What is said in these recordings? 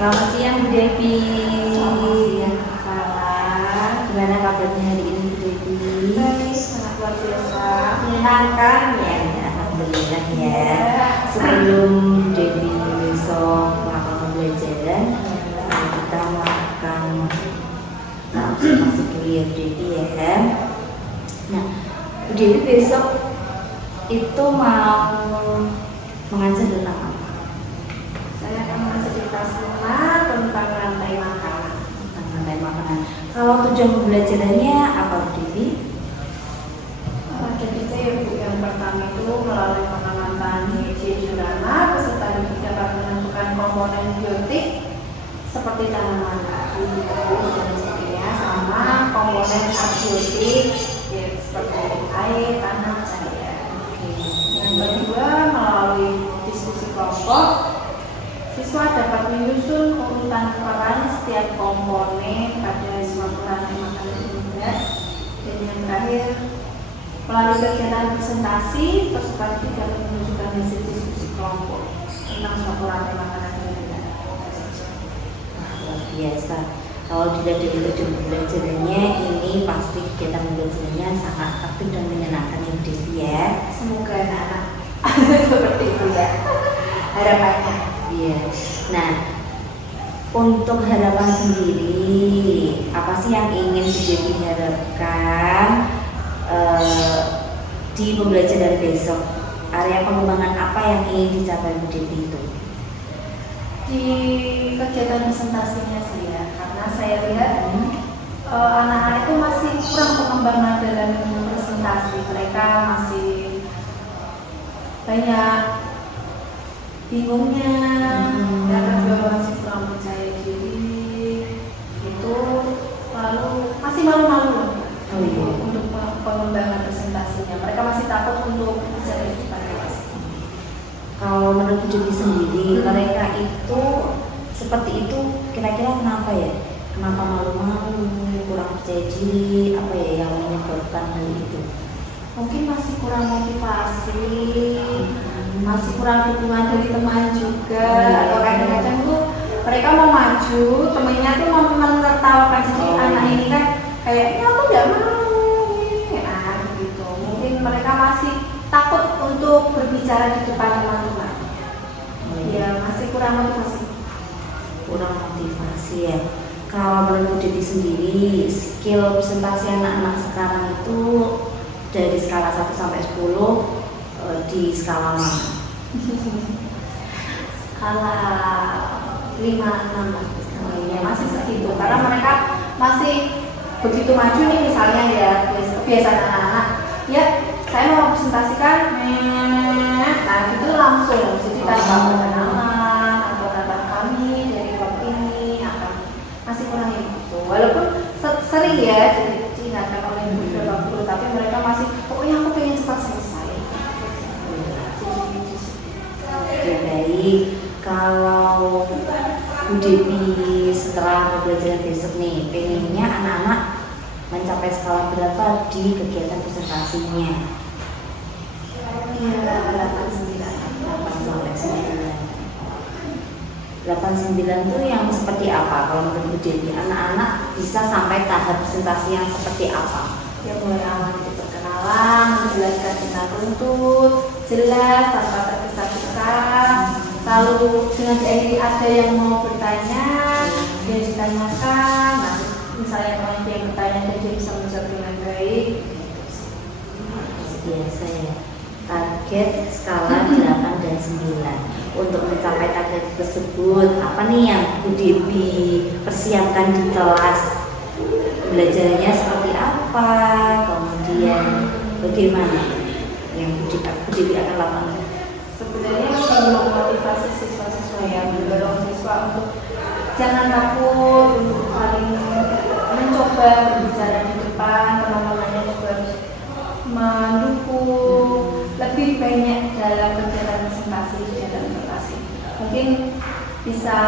Selamat siang Bu Devi. Selamat siang Kak. Gimana kabarnya hari ini Bu Devi? Baik, sangat luar biasa. Menyenangkan ya. Alhamdulillah ya. Sebelum Bu Devi besok melakukan pembelajaran, kita melakukan observasi kuliah Bu Devi ya. Nah, Bu Devi besok itu mau mengajar tentang apa? Saya akan mengajar di kelas 5 tentang rantai makanan. Tentang rantai makanan. Kalau tujuan pembelajarannya apa Bu Devi? Jadi saya yang pertama itu melalui pengenalan tani Jejurana, peserta didik dapat menentukan komponen biotik seperti tanaman terus dan sebagainya, sama komponen abiotik ya, seperti air, tanah, cahaya. Yang kedua, melalui diskusi kelompok, siswa dapat menyusun urutan peran setiap komponen pada suatu rantai makanan benda. Dan yang terakhir, melalui kegiatan presentasi, peserta didik dapat menunjukkan hasil diskusi kelompok tentang suatu rantai makanan benda. Luar biasa. Kalau dilihat dari tujuan pembelajarannya, ini pasti kegiatan pembelajarannya sangat aktif dan menyenangkan ya Bu Devi ya. Semoga anak-anak seperti itu ya harapannya. Iya. Nah, untuk harapan sendiri, apa sih yang ingin Bu Devi harapkan di pembelajaran besok? Area pengembangan apa yang ingin dicapai Bu Devi itu? Di kegiatan presentasinya sih ya, karena saya lihat anak-anak itu masih kurang pengembangan dalam presentasi. Mereka masih banyak bingungnya, karena juga masih kurang percaya diri itu, lalu masih malu-malu untuk pengembangan presentasinya. Mereka masih takut untuk bicara di depan kelas. Kalau menurut Bu Devi sendiri, mereka itu seperti itu kira-kira kenapa ya? Kenapa malu-malu, kurang percaya diri, apa ya yang menyebabkan hal itu? Mungkin masih kurang motivasi, masih kurang dukungan dari teman juga, atau kadang-kadang tuh mereka mau maju, temennya tuh mau menertawakan, jadi anak ini kan kayaknya aku nggak mau, gitu. Mungkin mereka masih takut untuk berbicara di depan teman-teman. Ya masih kurang motivasi. Kurang motivasi ya. Kalau menurut Bu Devi sendiri, skill presentasi anak-anak sekarang itu dari skala 1 sampai 10 di skala mana? Skala 5, 6 lah. Masih segitu, karena mereka masih begitu maju nih, misalnya ya kebiasaan anak-anak ya, saya mau presentasikan nah itu langsung jadi tanpa pengenalan atau kata kami dari klub ini akan masih kurang gitu, walaupun sering ya diingatkan oleh beberapa guru, tapi mereka masih pokoknya aku pengen cepat selesai. Oke, baik. Kalau Bu Devi setelah pembelajaran besok nih, pengennya anak-anak mencapai skala berapa di kegiatan presentasinya? Iya, 8, 9. 8 sampai 9. 8, 9 itu yang seperti apa? Kalau menurut Bu Devi, anak-anak bisa sampai tahap presentasi yang seperti apa? Ya mulai awal itu perkenalan, menjelaskan tentang runtut, jelas tanpa tergesa-gesa. Lalu dengan diakhiri ada yang mau bertanya, dia ditanyakan. Nah, misalnya teman yang bertanya dan dia bisa menjawab dengan baik. Biasa ya. Target skala 8 dan 9. Untuk mencapai target tersebut, apa nih yang Bu Devi persiapkan di kelas? Belajarnya seperti apa? Kemudian bagaimana yang Bu Devi akan lakukan? Sebenarnya perlu memotivasi siswa-siswa ya, mendorong siswa untuk jangan takut untuk saling mencoba berbicara di depan, teman-temannya juga harus mendukung lebih banyak dalam kegiatan presentasi dan presentasi. Mungkin bisa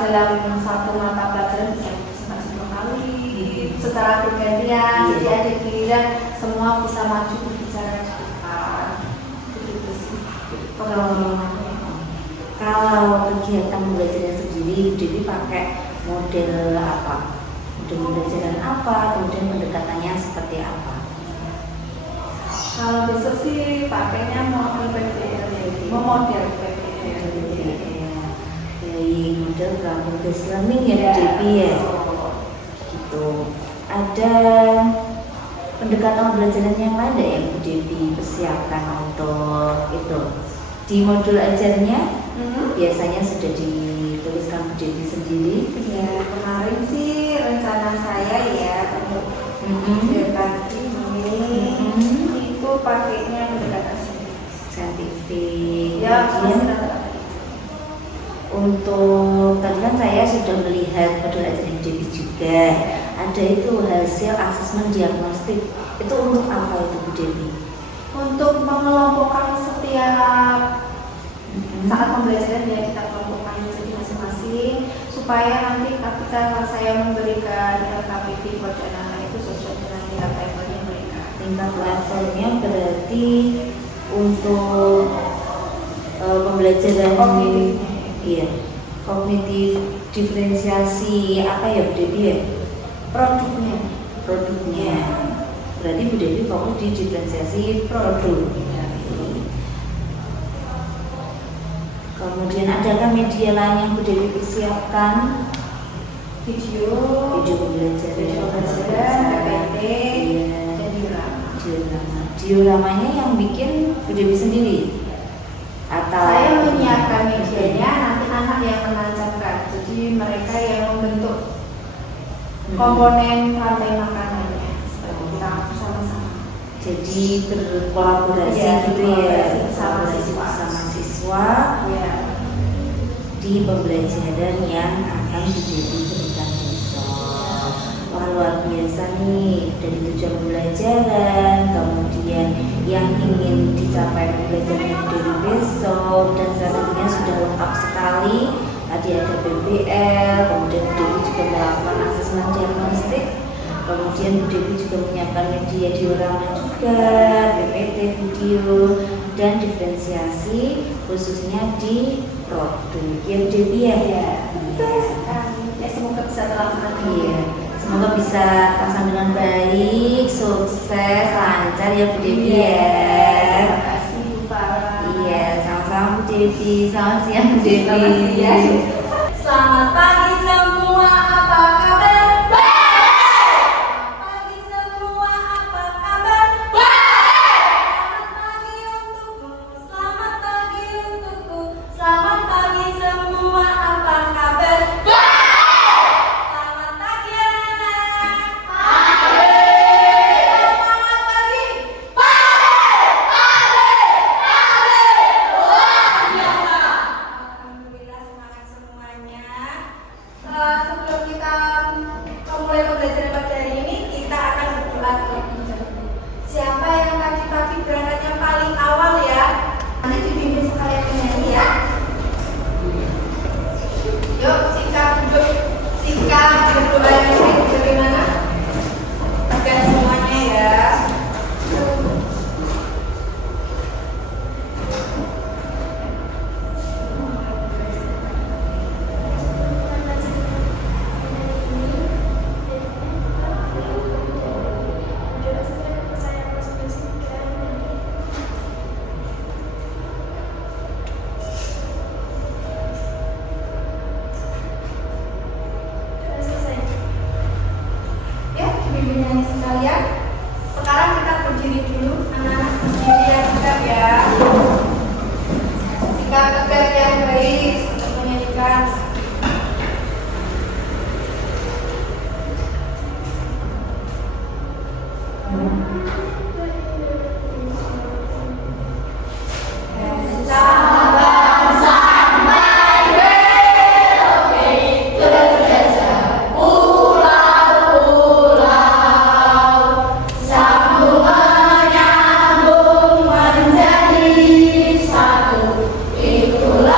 dalam satu mata pelajaran bisa presentasi 2 kali secara bergantian, jadi ada giliran semua bisa maju berbicara di depan. Begitu sih. Kalau kegiatan belajarnya sendiri sendiri, jadi pakai model apa, model pembelajaran apa, kemudian pendekatannya seperti apa? Kalau besok sih pakainya model PPL, model PPL. Dari model kampung based learning ya Bu Devi ya. Gitu. Ada pendekatan pembelajaran yang lain yang Bu Devi persiapkan untuk itu? Di modul ajarnya biasanya sudah dituliskan Bu Devi sendiri. Ya, kemarin sih rencana saya ya untuk debat ini itu pakainya pendekatan saintifik. Ya, untuk tadi kan saya sudah melihat modul ajar Bu Devi juga. Ada itu hasil asesmen diagnostik. Itu untuk apa itu Bu Devi? Untuk mengelompokkan setiap saat pembelajaran ya, kita kelompokkan jadi masing-masing supaya nanti ketika saya memberikan LKPD buat anak-anak itu sesuai dengan tingkat levelnya mereka. Tingkat levelnya berarti untuk pembelajaran iya, kognitif diferensiasi apa ya Bu Devi ya? Produknya. Berarti Bu Devi fokus di diferensiasi produk. Kemudian adakah media lain yang Bu Devi persiapkan? Video pembelajaran, PPT, dan diorama. Dioramanya yang bikin Bu Devi sendiri? Atau saya menyiapkan medianya, nanti anak yang menancapkan. Jadi mereka yang membentuk komponen rantai makanannya. Seperti kita bersama-sama. Jadi berkolaborasi Ya, gitu ya, sama siswa Ya. di pembelajaran yang akan menjadi berikan besok. Wah, luar biasa nih, dari tujuan pembelajaran, kemudian yang ingin dicapai pembelajaran dari besok, dan strateginya sudah lengkap sekali. Tadi ada BBL, kemudian Bu Devi juga melakukan asesmen diagnostik, kemudian Bu Devi juga menyiapkan media diorama juga, PPT, video, dan diferensiasi khususnya di produk. Ya Bu Devi ya. Ya, semoga bisa terlaksana. Iya, semoga bisa terlaksana dengan baik, sukses, lancar ya Bu Devi ya. Terima kasih Bu Farah. Iya, sama-sama Bu Devi. Selamat siang Bu Devi. Selamat siang. Selamat pagi semua, apa kabar? Selamat pagi semua, apa kabar? Selamat pagi untukmu, selamat pagi untukku. Selamat pagi semua, apa kabar? Selamat pagi anak-anak. Selamat pagi. Alhamdulillah, semangat semuanya. Sebelum kita memulai pembelajaran pada hari ini, kita akan berdoa terlebih dahulu. Siapa yang tadi pagi berangkatnya paling awal ya? Nanti dibimbing sekalian menyanyi ya. Yuk, sikap duduk, sikap berdoa yang baik bagaimana? Tegak semuanya ya. Ya, dibimbing nyanyi sekalian. Sekarang kita berdiri dulu, anak-anak berdiri yang tegap ya. Sikap tegap yang baik untuk menyanyikan. Itulah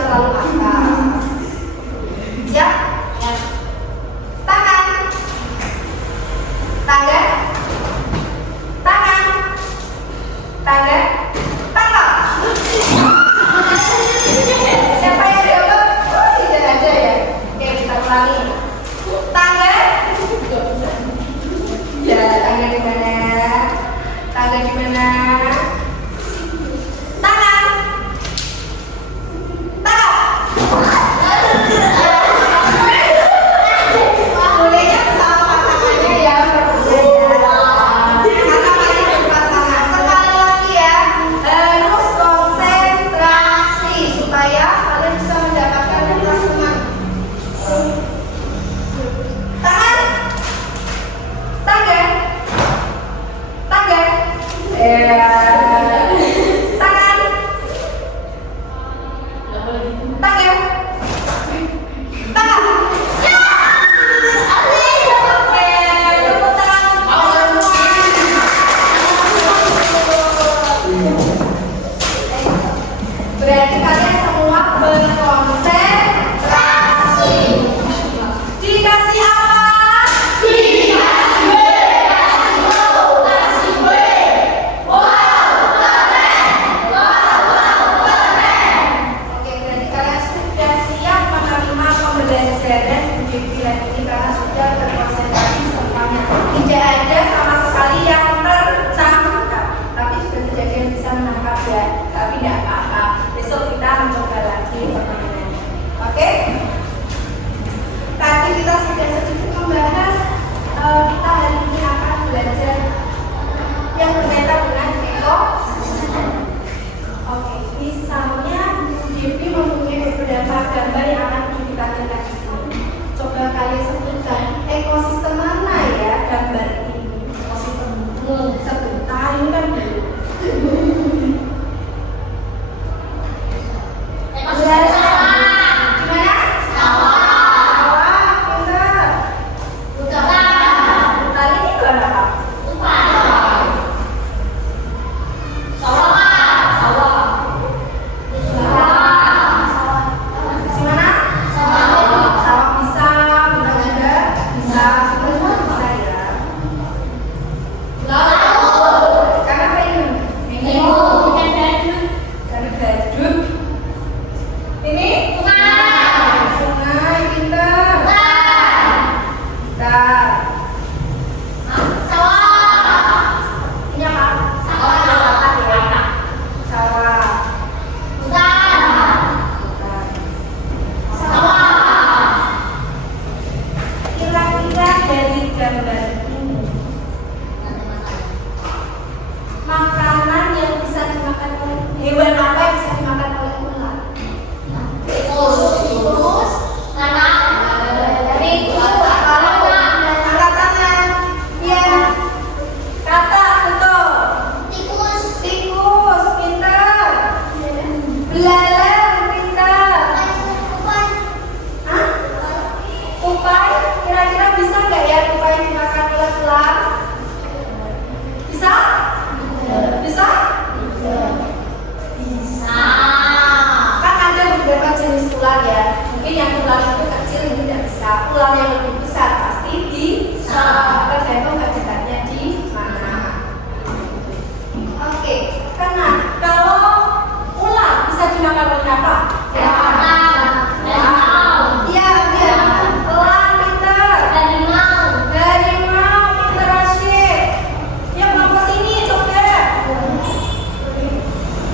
terlalu atas. Siap? Ya. Tangan. Tangan. Tangan. Tangan. Tangan. Siapa yang jawab? Oh, tidak ada ya. Oke, kita ulangi. Tangan. Ya, tangan di mana? Tangan di mana? Tangan. Bolehnya bersama pasangannya ya. Karena kalian berpasangan. Sekali lagi ya, harus konsentrasi supaya kalian bisa mendapatkan keberhasilan. Tangan. Tangan. Tangan. Tangan. Tangan. Tangan. Berarti kalian semua berkonsentrasi. Dikasih apa? Oke, berarti kalian sudah siap menerima pembelajaran bulan ini karena sudah berkonsentrasi semuanya. Tidak ada sama sekali yang tercampak, tapi sudah tidak ada yang bisa menangkap ya. Tapi tidak apa-apa. Besok kita mencoba lagi permainannya. Oke? Tadi kita sudah sedikit membahas kita hari ini akan belajar yang berkaitan dengan ekosistem. Oke, misalnya Bu Devi mempunyai beberapa gambar yang akan kita lihat di sini. Coba kalian sebutkan ekosistem mana ya gambar ini? Ekosistemmu sebentar ini kan dulu. Gimana? Sawah, pintar. Hutan ini bukan apa? Gimana? Sawah pisang, hutan juga bisa, semua bisa ya. Karena apa ini? Karena gadut. Ini? Sungai, pintar. Pintar. Ini apa? Sawah. Sawah. Kira-kira dari gambar ini makanan yang bisa dimakan oleh hewan apa yang bisa dimakan oleh ular? Tikus. Kalau angkat tangan. Ya. Kata betul. Tikus, pintar. Belalang, pintar. Hah? Tupai, kira-kira bisa nggak ya tupai dimakan oleh ular? Bisa? Bisa? Bisa. Kan ada beberapa jenis ular ya. Mungkin yang ular itu kecil ini tidak bisa. Ular yang lebih besar pasti bisa. Tergantung habitatnya di mana. Oke. Karena kalau ular bisa dimakan oleh apa? Iya, dia makan elang, pintar. Harimau, pintar Rashid. Ya, kelompok sini coba.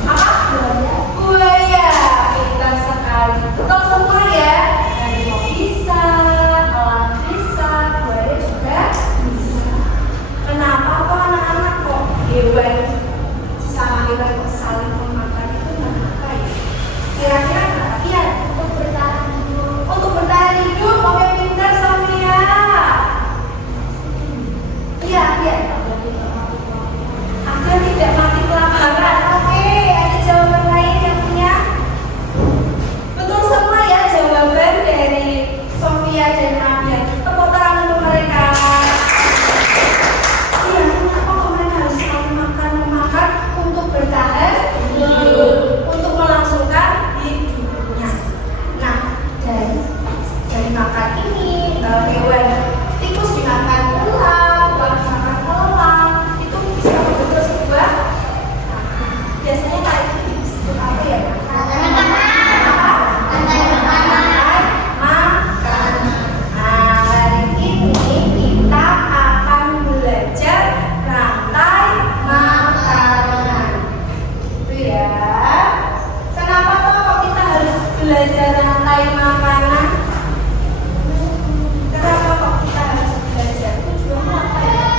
Apa? Buaya, pintar sekali. Betul semua ya. Harimau bisa, elang bisa, buaya juga bisa. Kenapa kok anak-anak kok hewan sama hewan kok saling memakan itu kenapa ya? Kira-kira belajar rantai makanan? Kenapa kok kita harus belajar? Tujuannya apa ya?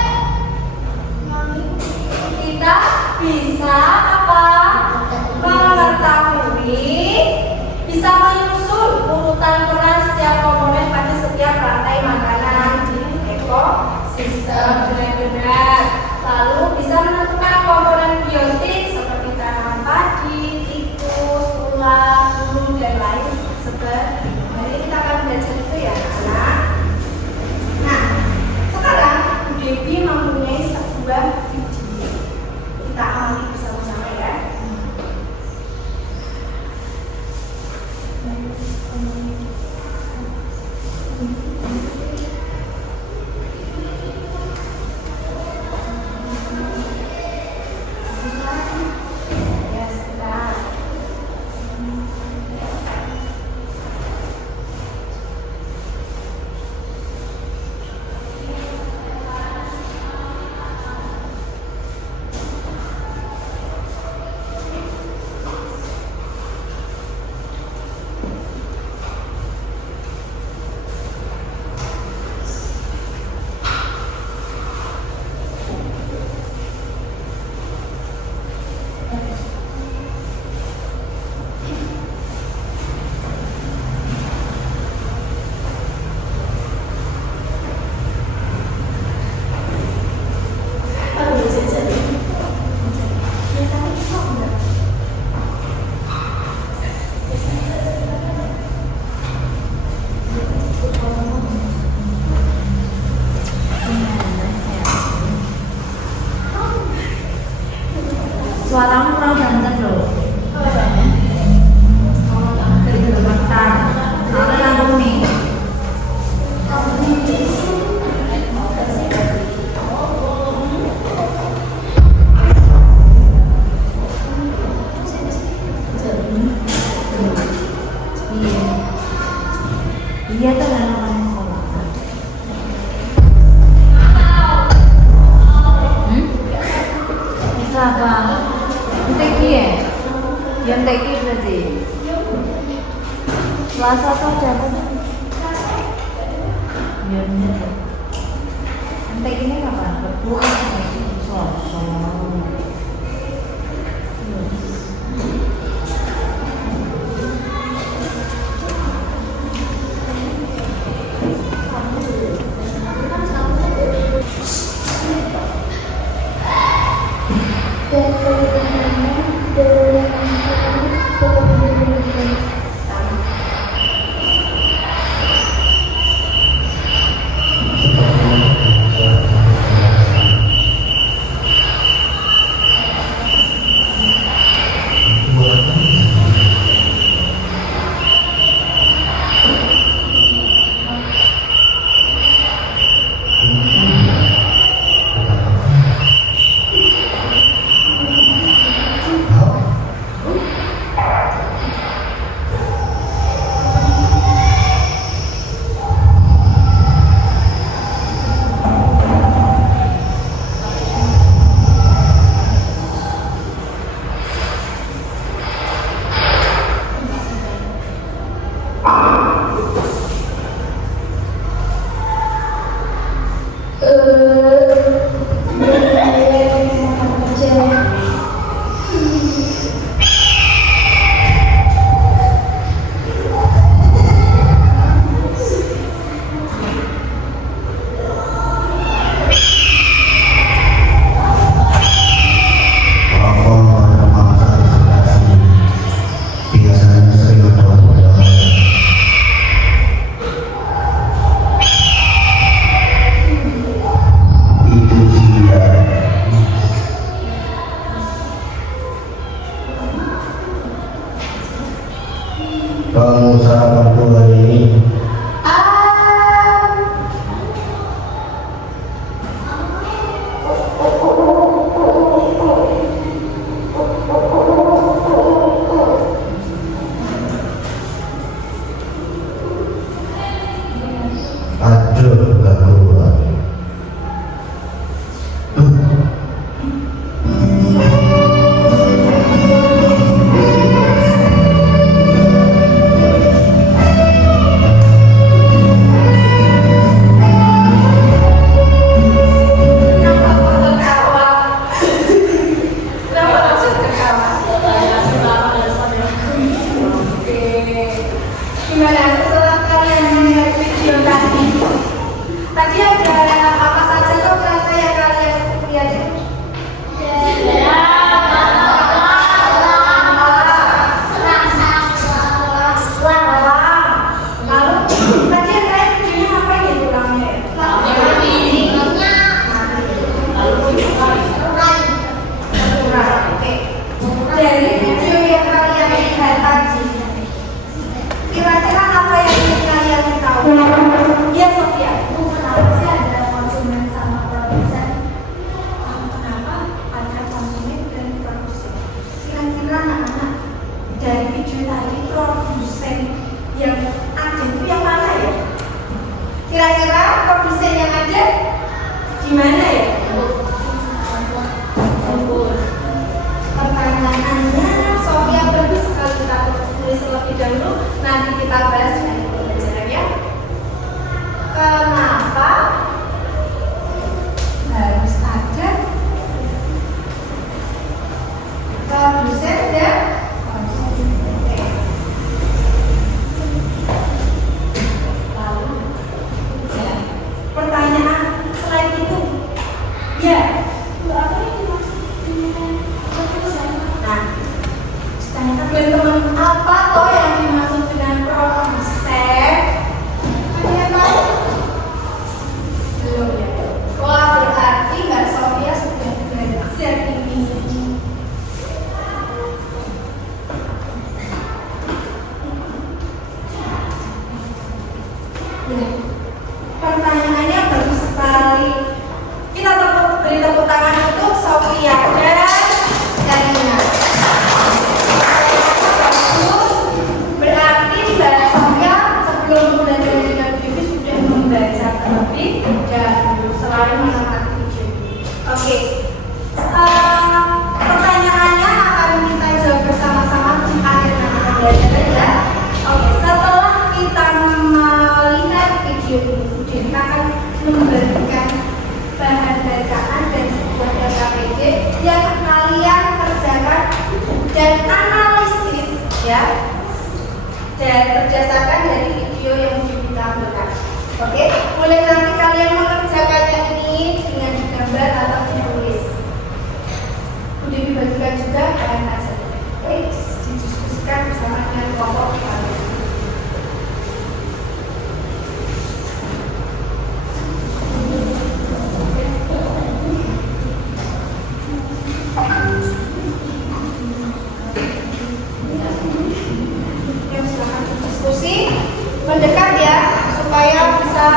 Kita bisa apa? Mengetahui, bisa menyusun urutan peran setiap komponen pada setiap rantai makanan di ekosistem dengan benar. Lalu bisa menentukan komponen biotik seperti tanaman padi, tikus, ulat, burung, dan lain sebagainya. Jadi kita akan belajar itu ya anak. Nah, sekarang Bu Devi mempunyai sebuah video. Kita amati bersama-sama ya. Ya, sebentar. Suaramu kurang banget loh. Bentar, ada lampu nih. Iya tuh ada namanya sekolah. Bisa apa? Teki ya? Yang teki berarti. Selasa tuh ada apa? Ya bener. Yang teki ini kapan? Betul. Sosok. Pengusaha Papua ini aduh gangguan. Gimana setelah kalian melihat video tadi? Tadi ada apa saja tuh kata yang kalian lihat? Dari video yang kalian lihat tadi, kira-kira apa yang ingin kalian tahu? Ya Sofia. Kenapa sih ada konsumen sama produsen? Kenapa ada konsumen dan produsen? Kira-kira anak-anak dari video tadi produsen yang ada itu yang mana ya? Kira-kira produsen yang ada gimana ya? Pertanyaannya, Sofia bagus sekali kita tulis terlebih dahulu. Nanti kita bahas dengan pembelajaran ya. Kenapa harus ada produsen dan konsumen? Oke. Lalu, pertanyaan selain itu, ya. Nah, tanyakan teman-teman, apa toh yang dimaksud dengan produsen? Kalian tahu? Belum ya? Wah, berarti Mbak Sofia sudah belajar ini. Ya, pertanyaannya bagus sekali. Kita beri tepuk tangan untuk Sofia dan Karina. Berarti Mbak Sofia sebelum belajar dengan video sudah membaca terlebih dahulu selain menonton video. Oke. Pertanyaannya akan kita jawab bersama-sama di akhir nanti pembelajaran ya. Oke, setelah kita melihat video ini, kita akan memberikan bahan bacaan dan sebuah LKPD yang kalian kerjakan dan analisis ya, dan berdasarkan dari video yang ditampilkan. Oke, mulai nanti kalian mengerjakannya ini dengan digambar atau ditulis. Udah dibagikan juga kalian aja. Oke, didiskusikan bersama dengan kelompok kalian. Diskusi mendekat ya supaya bisa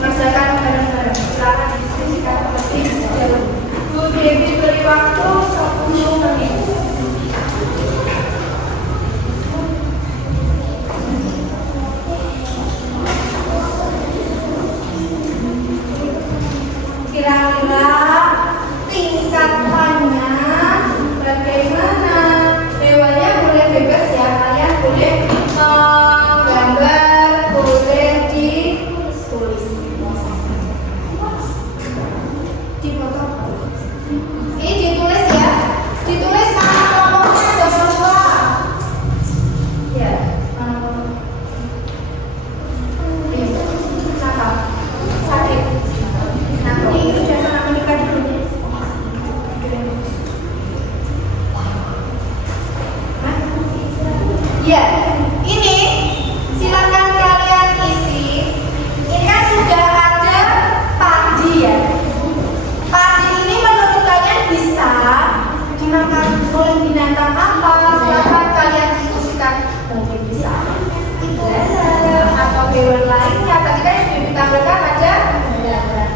mengerjakan bareng-bareng. Silakan diskusikan terlebih dahulu. Bu Devi beri waktu 10 menit. Kira-kira tingkatannya bagaimana? Dewannya boleh bebas ya, kalian boleh menggambar, boleh ditulis. Dipoto. Ini ditulis ya, ditulis nama kelompoknya jangan lupa. Ya, cakap, sakit. Nah, ini sudah sama menikah dulu. Ya, ini silakan kalian isi. Ini kan sudah ada padi ya. Padi ini menurut kalian bisa dimakan oleh binatang apa? Silakan kalian diskusikan. Mungkin bisa ikan atau hewan lainnya. Tadi kan yang sudah ditampilkan ada.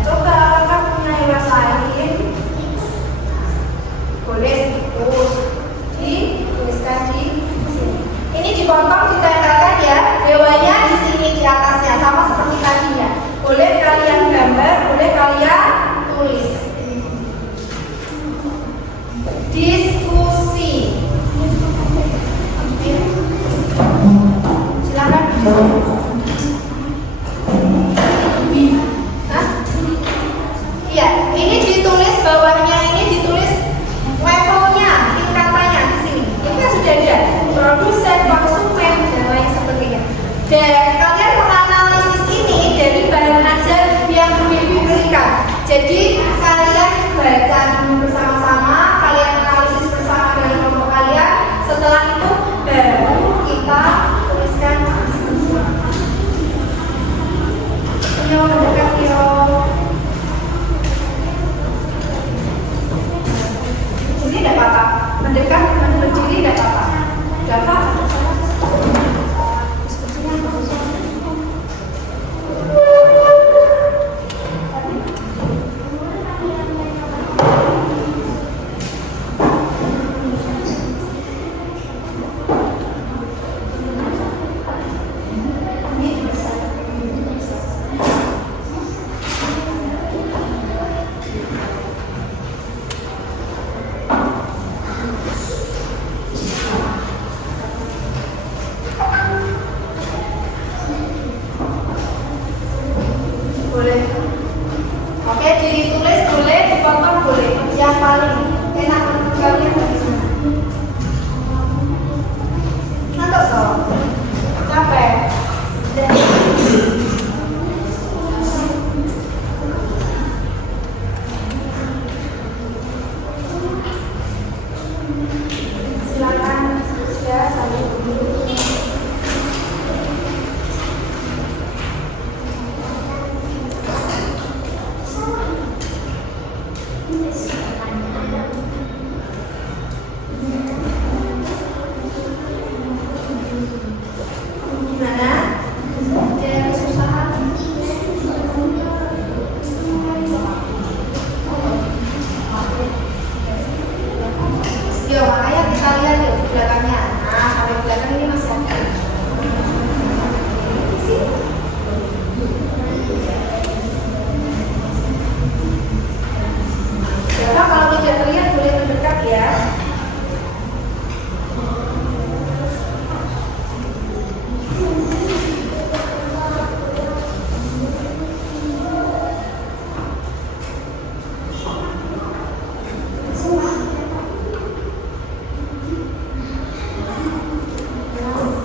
Coba apakah punya hewan lain? Boleh terus dituliskan di sini. Ini dipoto kalian menganalisis ini dari bahan ajar yang Bu Bibi berikan. Jadi kalian baca dulu bersama-sama, kalian analisis bersama dengan kelompok kalian. Setelah itu baru kita tuliskan. Yo, mendekat yo. Ini tidak apa-apa. Mendekat, berdiri tidak apa-apa. Dapat. Boleh. Oke, ditulis boleh, dipotong boleh. Yang paling enak menurut kalian di sana. Ngantuk toh? Capek. Silakan ya, sambil dulu. Gimana? Ada kesusahan? Yo, makanya kita lihat yuk di belakangnya. Nah, sampai belakang ini masih ada. Bapak kalau tidak terlihat boleh mendekat ya.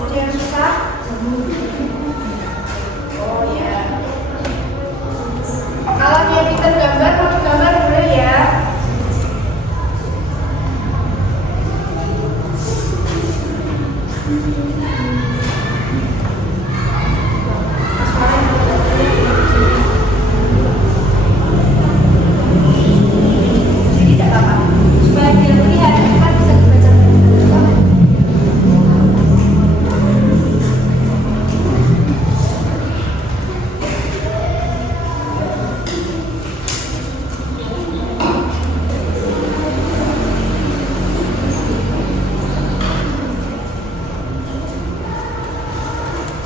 Ada yang susah? Oh ya. Kalau dia pintar gambar, mau gambar boleh ya. Jadi tidak apa-apa. Supaya dia melihat, kan bisa dibaca.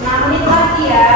Nah, menit lagi ya.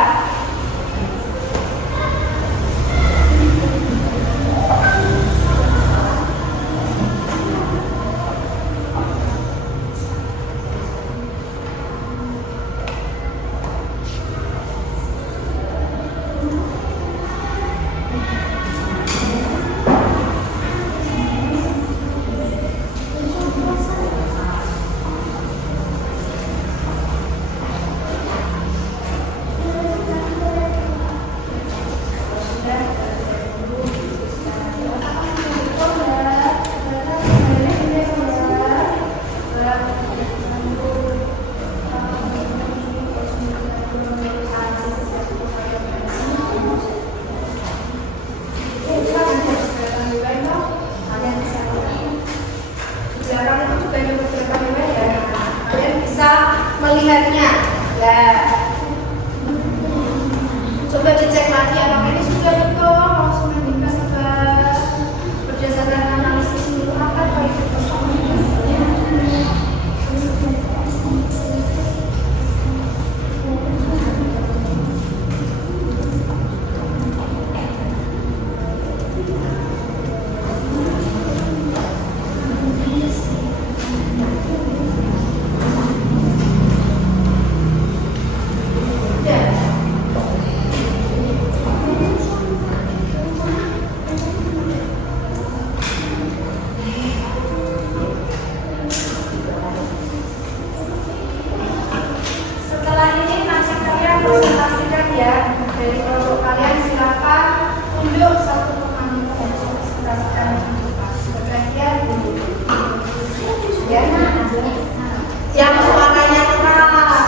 Melihatnya ya, coba dicek lagi apakah ini sudah betul langsung dibahas berdasarkan analisis itu apa itu ya. Dari kelompok kalian silakan tunjuk satu teman untuk presentasikan bagian dulu. Ya, yang suaranya keras.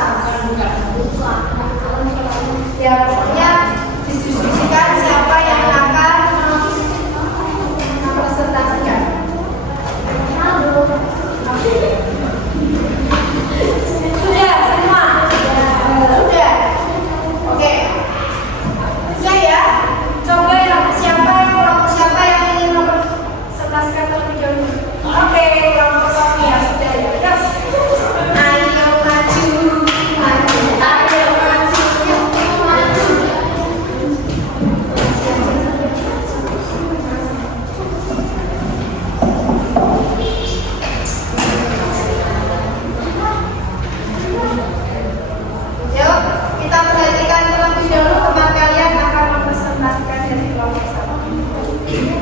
Ya, pokoknya diskusikan siapa yang akan presentasikan. Sudah semua? Sudah. Oke. Sudah ya. Coba siapa yang ingin mempresentasikan terlebih dahulu. Oke, kelompok Sophia sudah ya. Yuk. Ayo maju, maju, ayo maju, maju. Yuk, kita perhatikan terlebih dahulu teman kalian akan mempresentasikan dari kelompok satu. Ini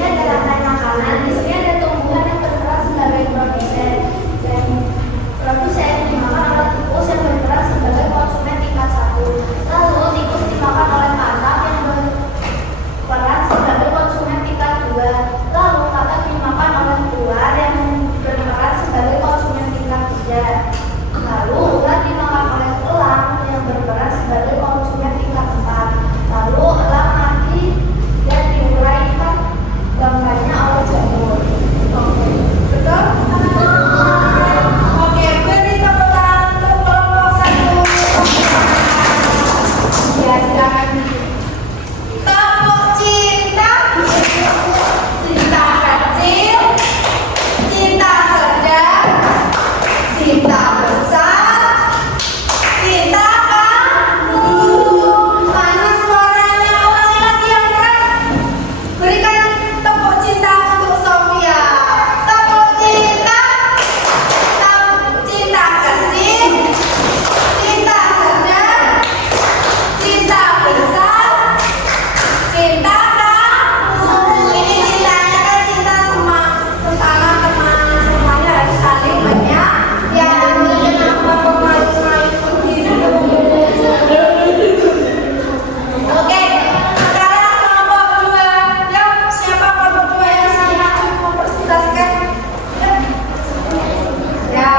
adalah rantai makanan. Di sini ada tumbuhan yang berperan sebagai produsen dan produsen dimakan oleh tikus yang berperan sebagai konsumen tingkat 1. Lalu tikus dimakan oleh katak yang berperan sebagai konsumen tingkat 2. Lalu katak dimakan oleh ular yang berperan sebagai konsumen tingkat 3. Lalu ular dimakan oleh elang yang berperan sebagai konsumen tingkat 4. Lalu elang mati dan diuraikan bangkainya oleh jamur. Oke. Betul? Oke, beri tepuk tangan untuk kelompok satu. Ya, silakan. Tepuk cinta, cinta kecil, cinta sedang, cinta besar, cinta kamu. Mana suaranya? Ulangi lagi yang keras. Berikan tepuk cinta untuk Sophia. Tepuk cinta, cinta kecil, cinta sedang, cinta besar, cinta kamu. Ini cintanya kan cinta sama sesama teman, semuanya harus saling banyak. Yang kenapa pemain-pemain begitu? Oke, sekarang kelompok 2. Yuk, siapa kelompok 2 yang sama mempresentasikan? Ya,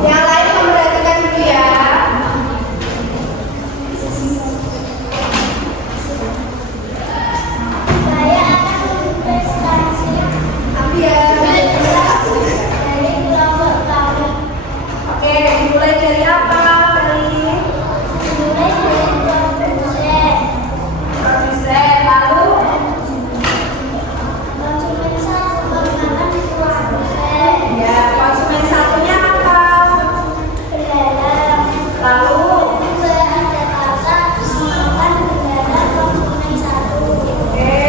yang lain memperhatikan dulu ya. Saya akan mempresentasi Ambil. dari kelompok kami. Oke, dimulai dari apa kali ini? Mulai dari produsen. Produsen, lalu Konsumen satu menggunakan produsen. ya konsumen satunya apa? Berdalam. Lalu Juga ada kata memakan berdalam konsumen satu. oke.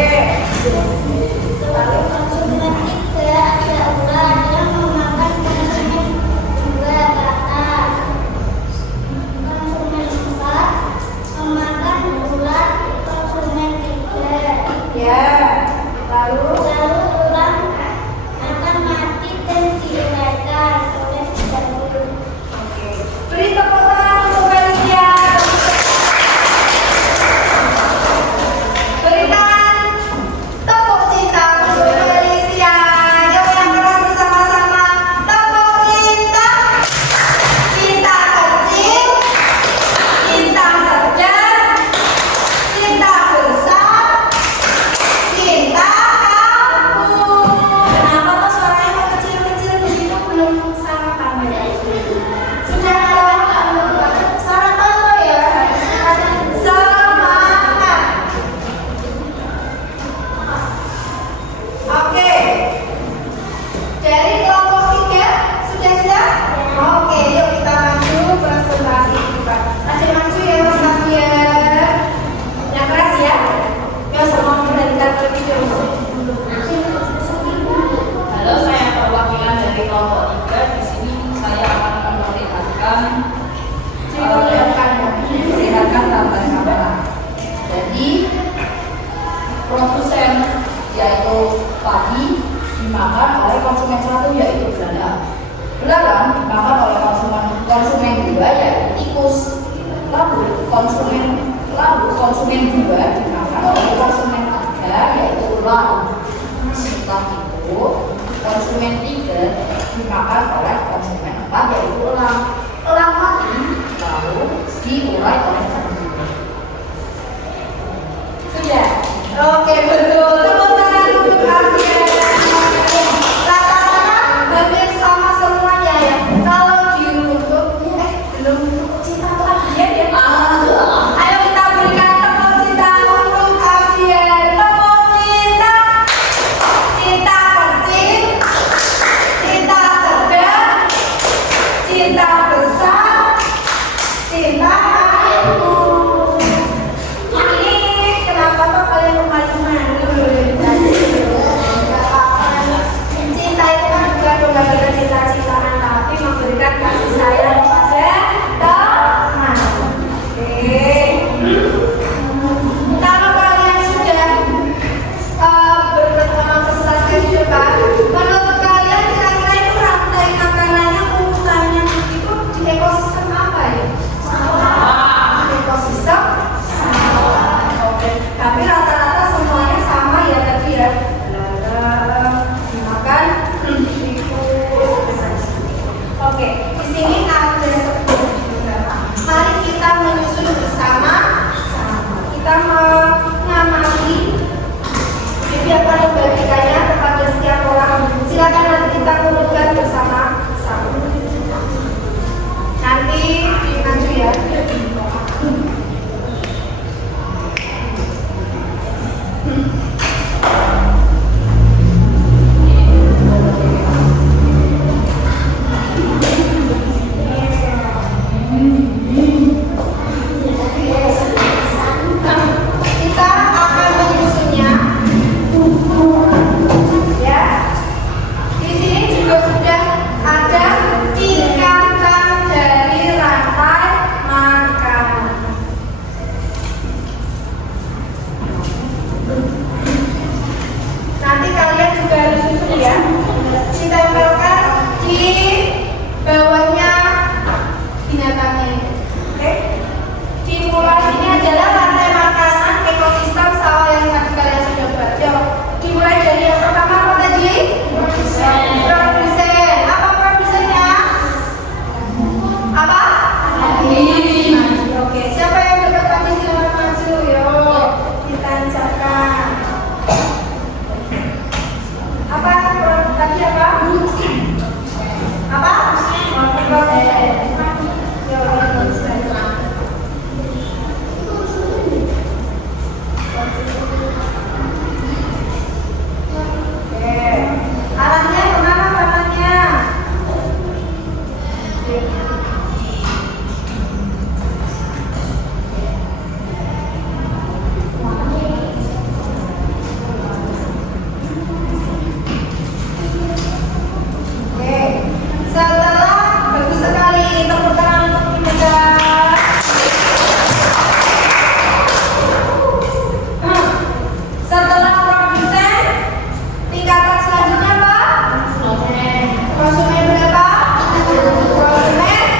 Lalu konsumen 3 ada ular yang memakan konsumen 2 kata. Konsumen 4 memakan ular konsumen 3. Ya. Lalu Lalu ular akan mati dan diuraikan oleh jamur. oke. Beri tepuk tangan untuk Felicia. Berikan tepuk cinta untuk Felicia. Yuk yang keras bersama-sama. Tepuk cinta, cinta kecil, cinta sedang, cinta besar, cinta kamu. Kenapa kok suaranya kok kecil-kecil begitu? Belum sarapan ya? Sudah sarapan kok ya? Semangat. Oke. Dari kelompok 3 sudah siap? Oke, yuk kita maju presentasi kita. Lanjut maju ya Mas Xavier. Yang keras ya. Yuk semua memperhatikan terlebih dahulu. Halo, saya perwakilan dari kelompok 3. Di sini saya akan memperlihatkan gambar kamera. Jadi produsen yaitu padi dimakan oleh konsumen satu yaitu belalang. Belalang dimakan oleh konsumen 2 yaitu tikus. konsumen 2 dimakan oleh konsumen 3 yaitu ular. Setelah itu konsumen 3 dimakan oleh konsumen 4 yaitu elang. Elang mati lalu diurai oleh cangkir. Sudah. Oke, betul. Tepuk tangan untuk kalian. Rata-rata hampir sama semuanya ya. Kalau diruntuk, belum cinta tuh Abian ya. Ayo kita berikan tepuk cinta untuk Abian. Tepuk cinta. Cinta kecil, cinta sedang, cinta besar, cinta akhirmu. Ini kenapa kok kalian malu-malu? Cinta itu kan bukan memberikan cita-citaan, tapi memberikan kasih sayang kepada teman. Oke. Kalau kalian sudah berpengalaman sesuatu kehidupan, menurut kalian kira-kira itu rantai makanannya, urutannya itu di ekosistem apa ya? Ekosistem sawah. Oke. Tapi rata-rata semuanya sama ya tadi ya. Dimakan tikus. Oke. Di sini ada 10 mari kita menyusun bersama. Kita mengamati. Jadi akan membagikannya kepada setiap orang. Silakan nanti kita urutkan bersama-sama. Nanti maju ya. Kita akan menyusunnya. Ya. Di sini juga sudah ada tingkatan dari rantai makanan. Nanti kalian juga harus susun ya. Ditempelkan di bawahnya binatangnya ini. Oke. Dimulai ini adalah rantai makanan ekosistem sawah yang tadi kalian sudah buat. Yuk, dimulai dari yang pertama apa tadi? Produsen. Apa produsennya? Apa? Oke, siapa yang dekat tadi silahkan maju. Yuk, ditancapkan. Apa tadi apa? Apa? Produsen. Yuk, produsen. Oke. Arahnya kemana panahnya? Oke. Setelah bagus sekali, tepuk tangan untuk kita. Setelah produsen, tingkatan selanjutnya apa? Konsumen berapa? Konsumen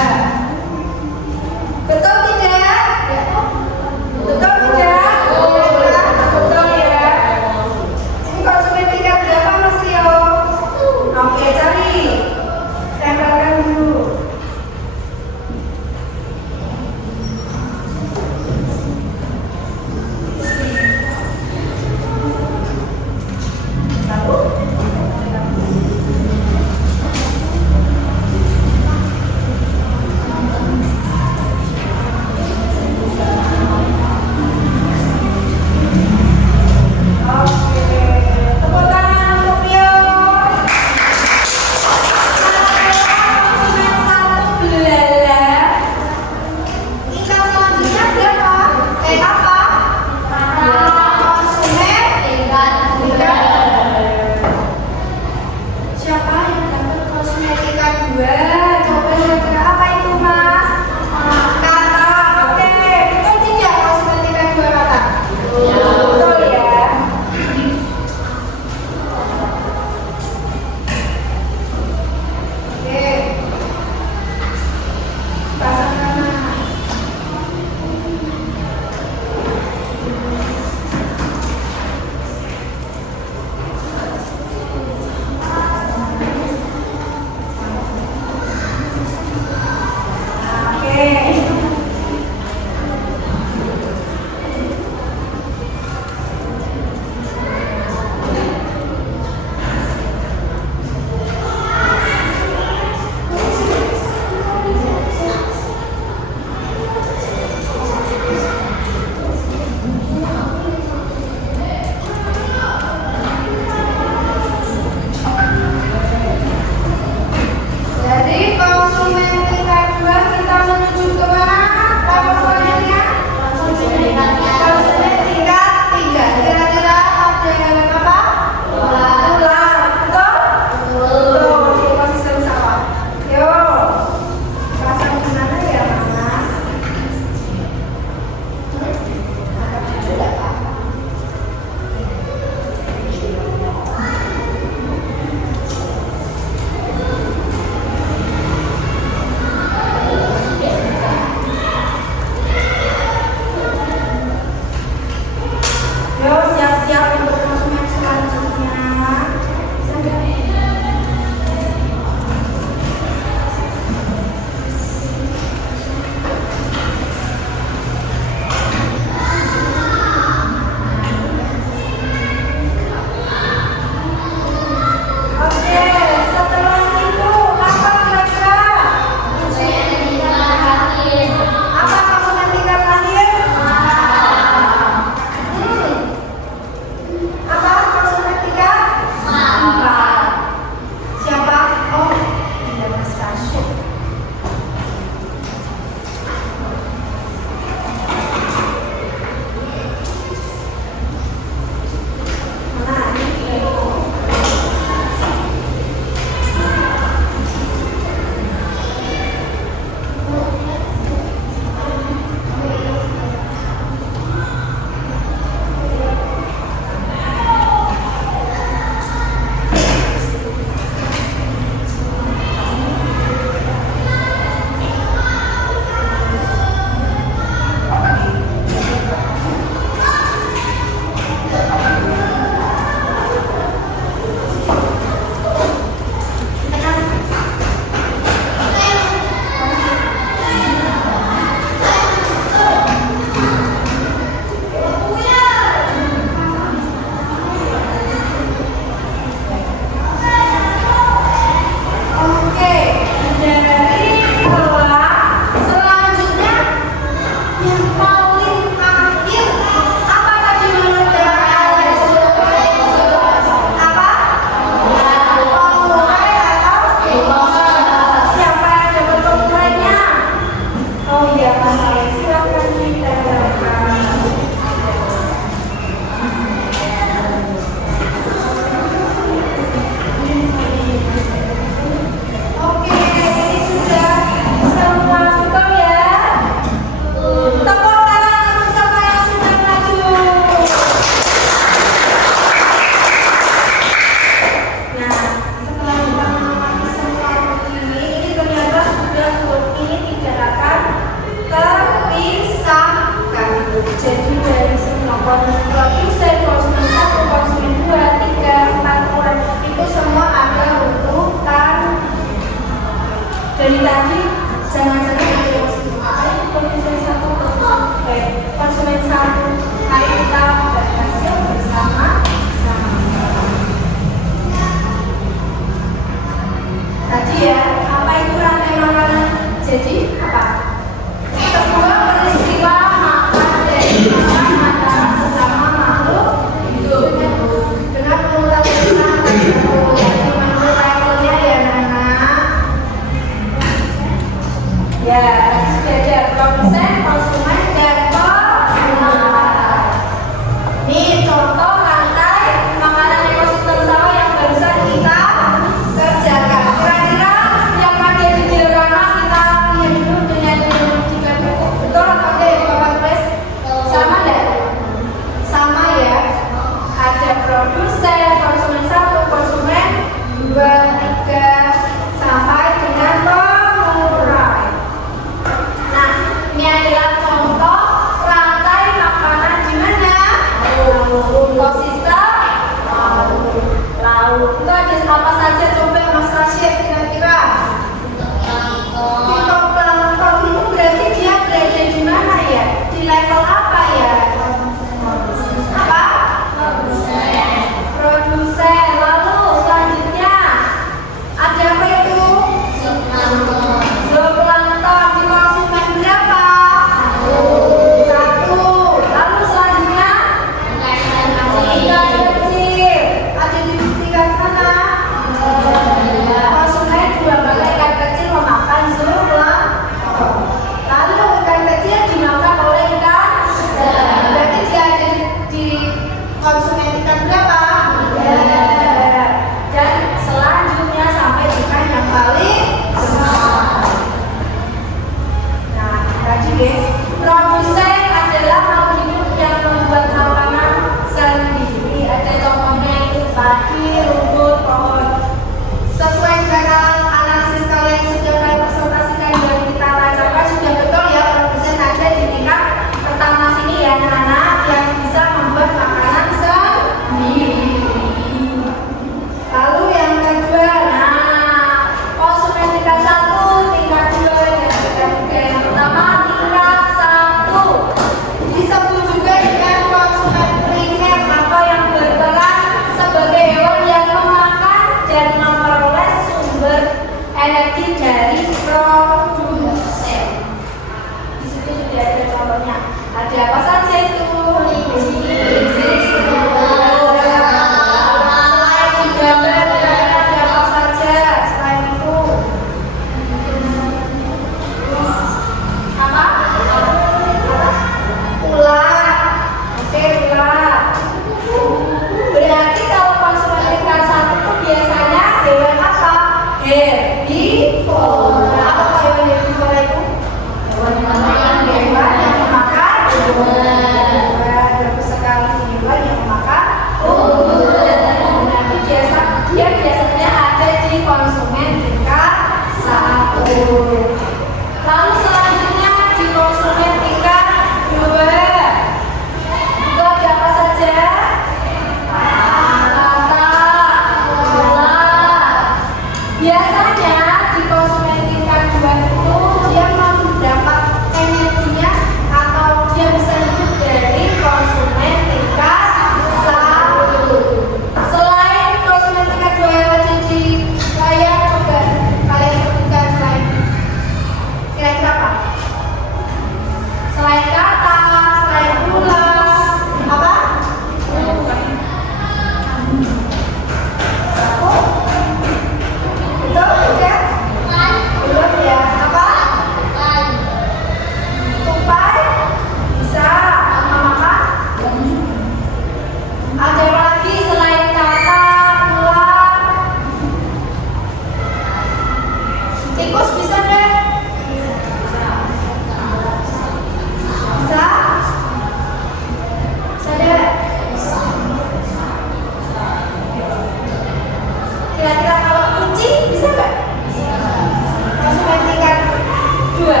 dua.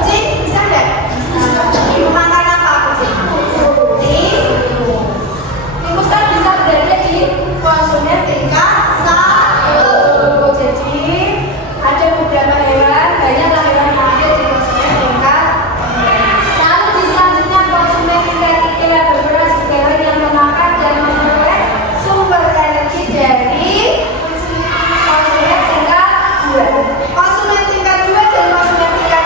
Kucing bisa nggak? Makan apa kucing? Tikus kan bisa berada di konsumen tingkat 1. Jadi ada beberapa hewan, banyaklah hewan yang ada di konsumen tingkat 2. Lalu di selanjutnya konsumen tingkat 3 berperan sebagai hewan yang memakan dan memperoleh sumber energi dari konsumen tingkat 2. Konsumen tingkat 2 dan konsumen tingkat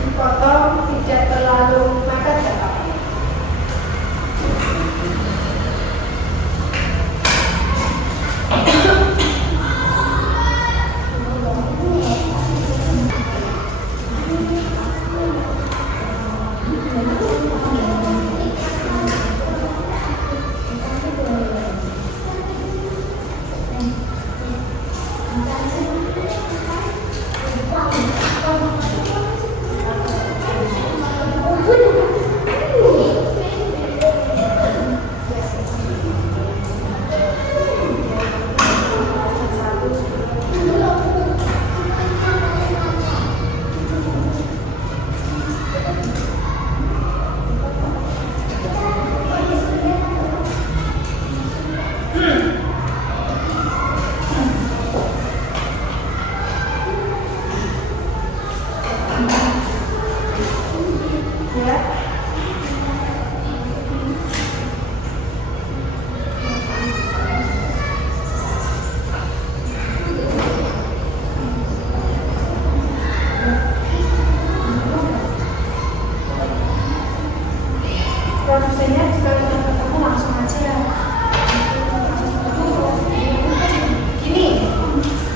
Dipotong tidak terlalu mepet ya Pak? Produsennya jika kita ketemu langsung aja. Gini,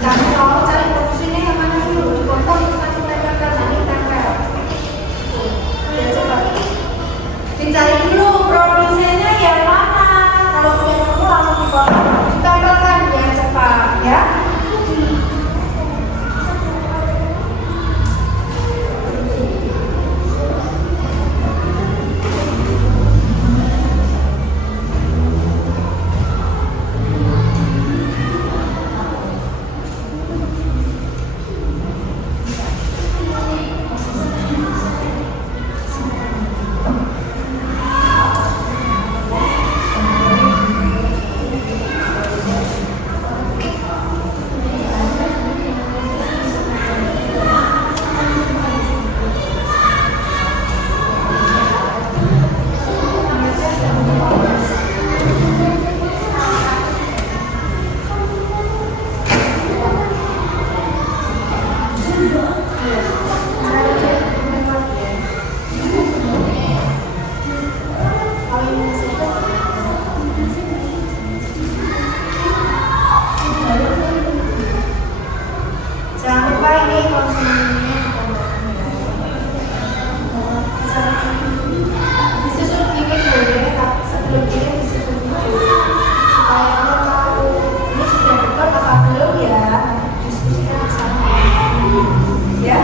kamu kalau cari produsennya yang mana dulu? Dipotong terus nanti tempelkan, nanti tempel. Ya coba. Dicari dulu produsennya yang mana. Kalau sudah ketemu langsung dipotong, ditempelkan biar cepat, ya. Jangan lupa ini konsumennya disusun ini boleh, tapi sebelum ini disusun dulu supaya kita tahu ini sudah betul apa belum ya. Diskusikan bersama ya.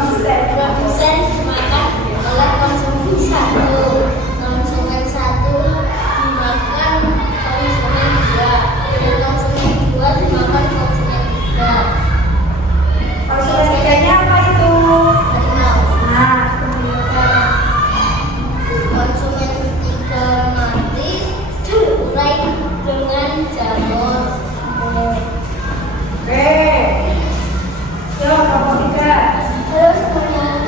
Produsen dimakan oleh konsumen satu. Konsumen satu dimakan konsumen dua. Dan konsumen dua dimakan konsumen tiga. Konsumen tiganya apa itu? Harimau. Nah, kemudian Konsumen tiga mati terurai dengan jamur. oke. Yuk, kelompok 3. Terus kemudian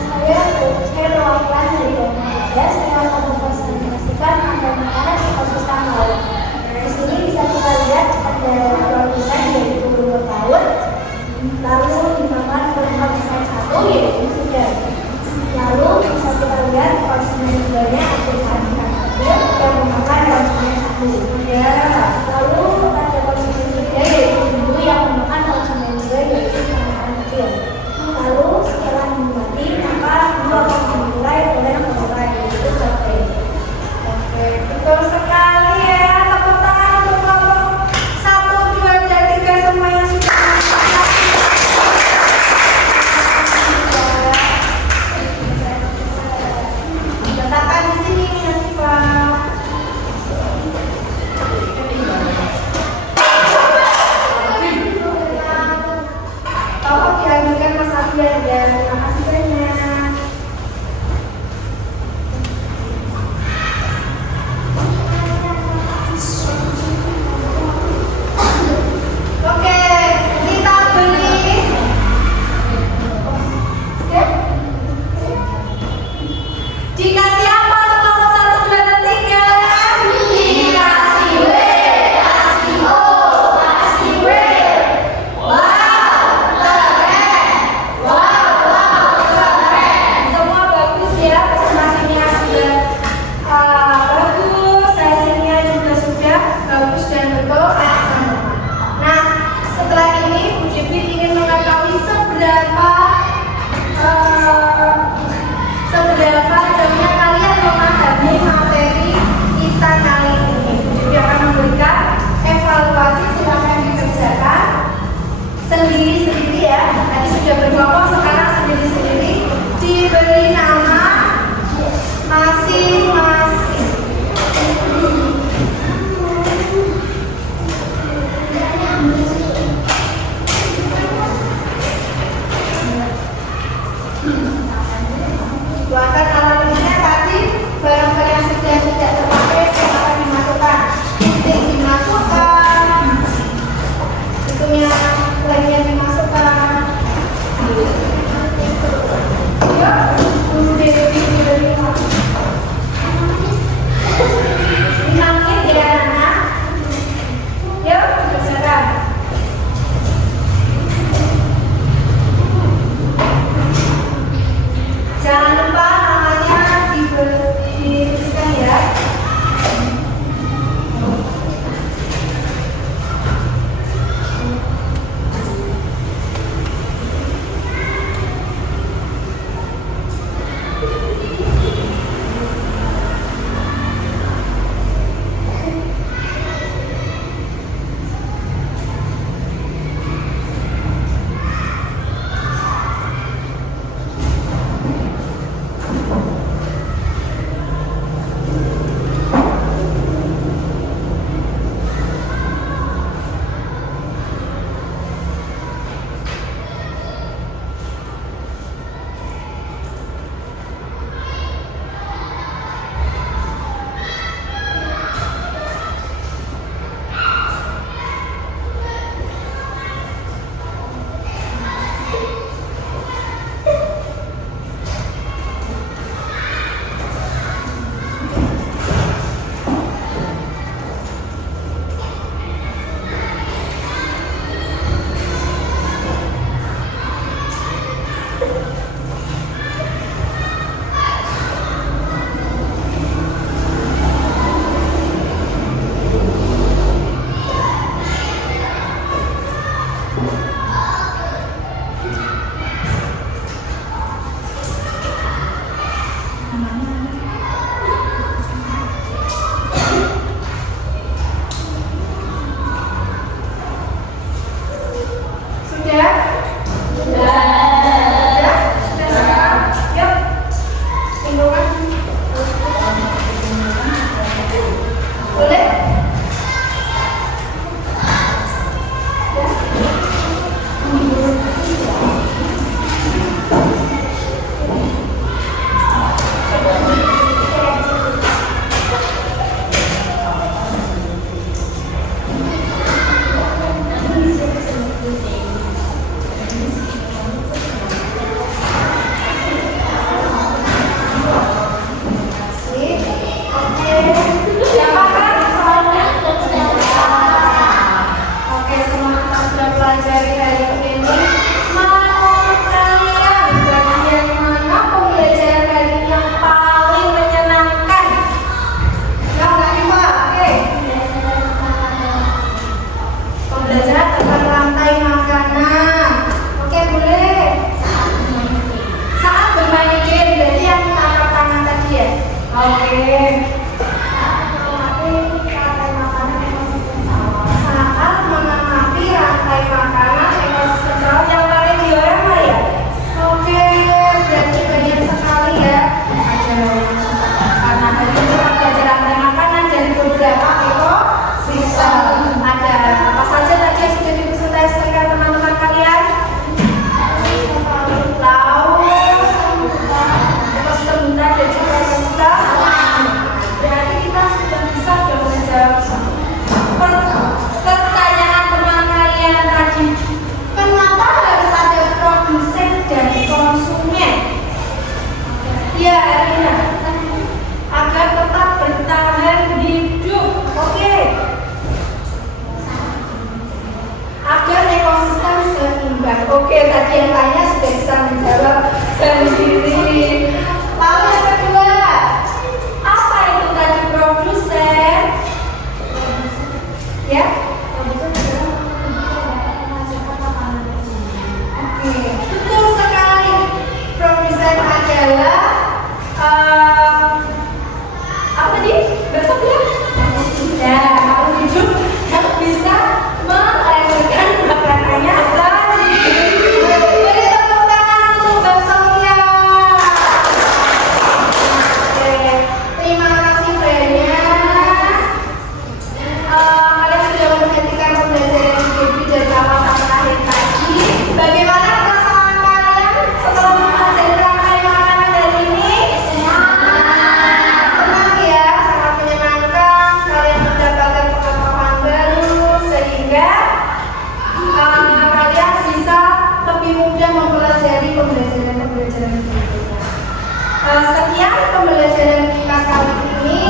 Sekian pembelajaran kita kali ini.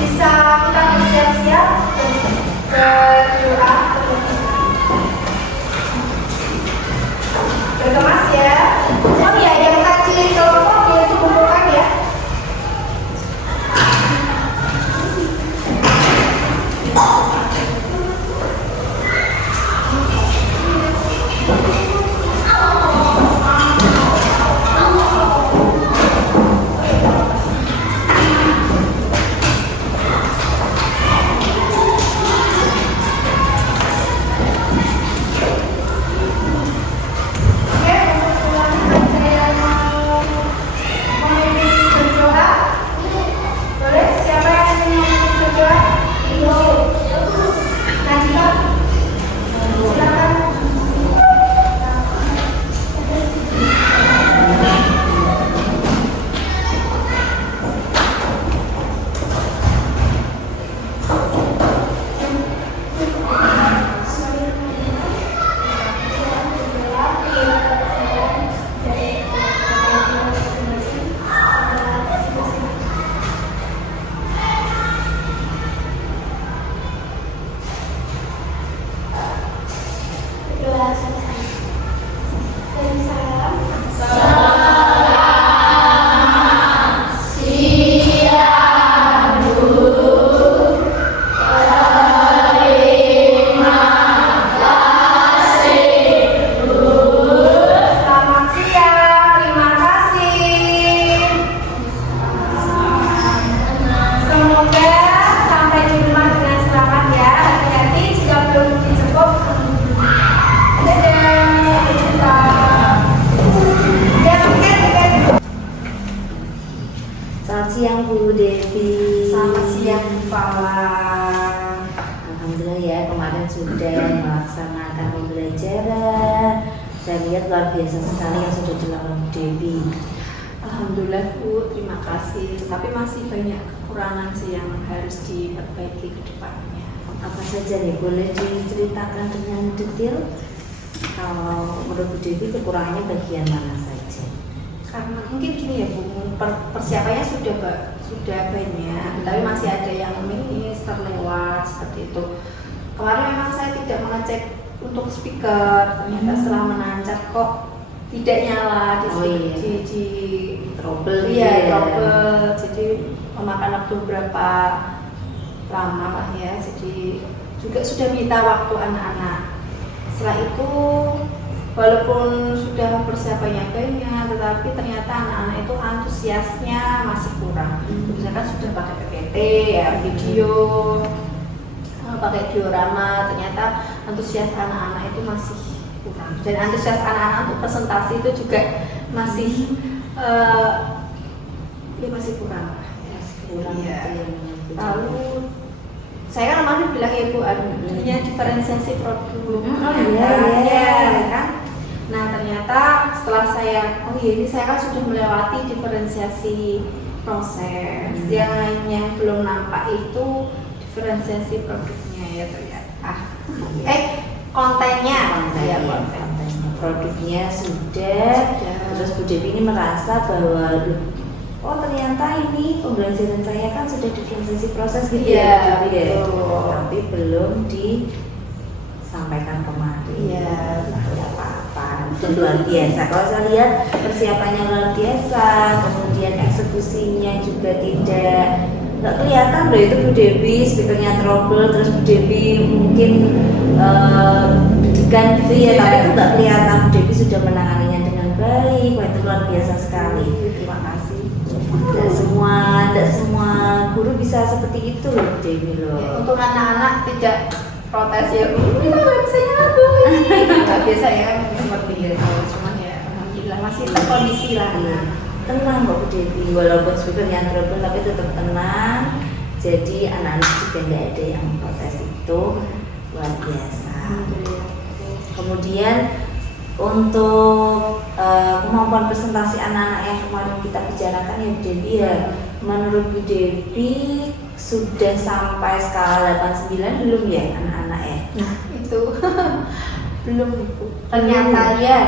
Bisa kita bersiap-siap berdoa berkemas ya. Oh ya, yang tadi kelompok boleh dikumpulkan ya. Oke, untuk saya mau memimpin berdoa. Boleh? Siapa yang ingin memimpin berdoa? Ibu. Najwa. Silakan. Berdoa selesai. Dan salam. Selamat siang, terima kasih. Semoga sampai di rumah dengan selamat ya. Hati-hati jika belum dijemput. Dadah, sampai jumpa. Ya, oke. Selamat siang Bu Devi. Selamat siang, Fala. Alhamdulillah ya, kemarin sudah melaksanakan pembelajaran. Saya lihat luar biasa sekali yang sudah dilakukan Bu Devi. Alhamdulillah Bu, terima kasih. Tapi masih banyak kekurangan sih yang harus diperbaiki ke depannya. Apa saja nih, boleh diceritakan dengan detail? Kalau menurut Bu Devi kekurangannya bagian mana saja? Karena mungkin gini ya Bu, persiapannya sudah banyak, tapi masih ada yang miss terlewat seperti itu. Kemarin memang saya tidak mengecek untuk speaker, ternyata setelah menancap kok tidak nyala di Trouble iya ya. trouble, jadi memakan waktu beberapa lama lah ya. Jadi juga sudah minta waktu anak-anak. Setelah itu walaupun sudah persiapannya banyak, tetapi ternyata anak-anak itu antusiasnya masih kurang. Misalkan sudah pakai PPT ya, video, pakai diorama, ternyata antusias anak-anak itu masih kurang. Dan antusias anak-anak untuk presentasi itu juga masih ya masih kurang. Kurang Iya. itu yang menyebut. Lalu saya kan kemarin bilang ya Bu, adanya diferensiasi produk. Iya. Kan? Nah ternyata setelah saya, oh iya ini saya kan sudah melewati diferensiasi proses. Yang belum nampak itu diferensiasi produknya ya ternyata. Kontennya. Kontennya, Ya, konten. produknya sudah. Terus Bu Devi ini merasa bahwa oh ternyata ini pembelajaran saya kan sudah diferensiasi proses gitu Iya, Bu Devi ya. betul. Tapi belum disampaikan kemarin. Iya. Tidak apa-apa. Itu luar biasa. Kalau saya lihat persiapannya luar biasa, kemudian eksekusinya juga nggak kelihatan loh itu Bu Devi speakernya trouble, terus Bu Devi mungkin deg-degan gitu ya, tapi itu nggak kelihatan. Bu Devi sudah menanganinya dengan baik. Wah, itu luar biasa sekali. Terima kasih. Tidak semua guru bisa seperti itu loh Bu Devi loh. Ya, untuk anak-anak tidak protes ya Bu, kita nggak bisa nyambung. Nggak biasa ya kan seperti itu. Cuman ya alhamdulillah masih terkondisi lah. Iya. Tenang kok Bu Devi, walaupun speakernya trouble tapi tetap tenang. Jadi anak-anak juga nggak ada yang proses itu, luar biasa. Alhamdulillah. Kemudian untuk kemampuan presentasi anak-anak yang kemarin kita bicarakan ya Bu Devi ya, menurut Bu Devi sudah sampai skala 89 belum ya anak-anak ya? Nah itu belum Bu. Ternyata ya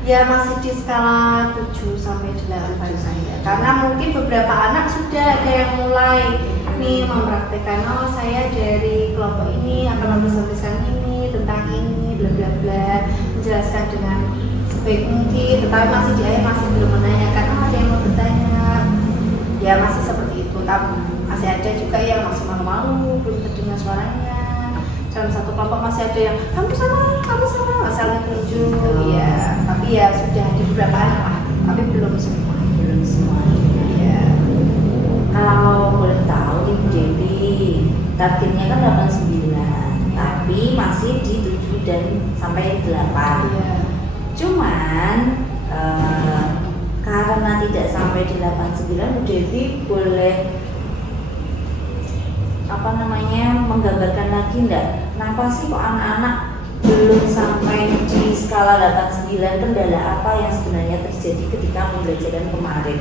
Ya masih di skala 7 sampai 8 saya. Karena mungkin beberapa anak sudah ada yang mulai nih mempraktekkan, oh saya dari kelompok ini akan menuliskan ini tentang ini bla bla bla, menjelaskan dengan sebaik mungkin, tetapi masih di ayah masih belum menanyakan, oh ada yang mau bertanya. Ya masih seperti itu, tapi masih ada juga yang masih malu-malu, belum terdengar suaranya. Dalam satu kelompok masih ada yang kamu sama, saling tunjuk, ya. Tapi ya sudah di beberapa anak lah, tapi belum semua. Ya. Kalau boleh tahu nih Bu Devi, targetnya kan 89, tapi masih di 7 dan sampai 8. Ya. Cuman karena tidak sampai di 89, Bu Devi boleh menggambarkan lagi enggak? Kenapa sih kok anak-anak belum sampai di skala 89? Kendala apa yang sebenarnya terjadi ketika pembelajaran kemarin?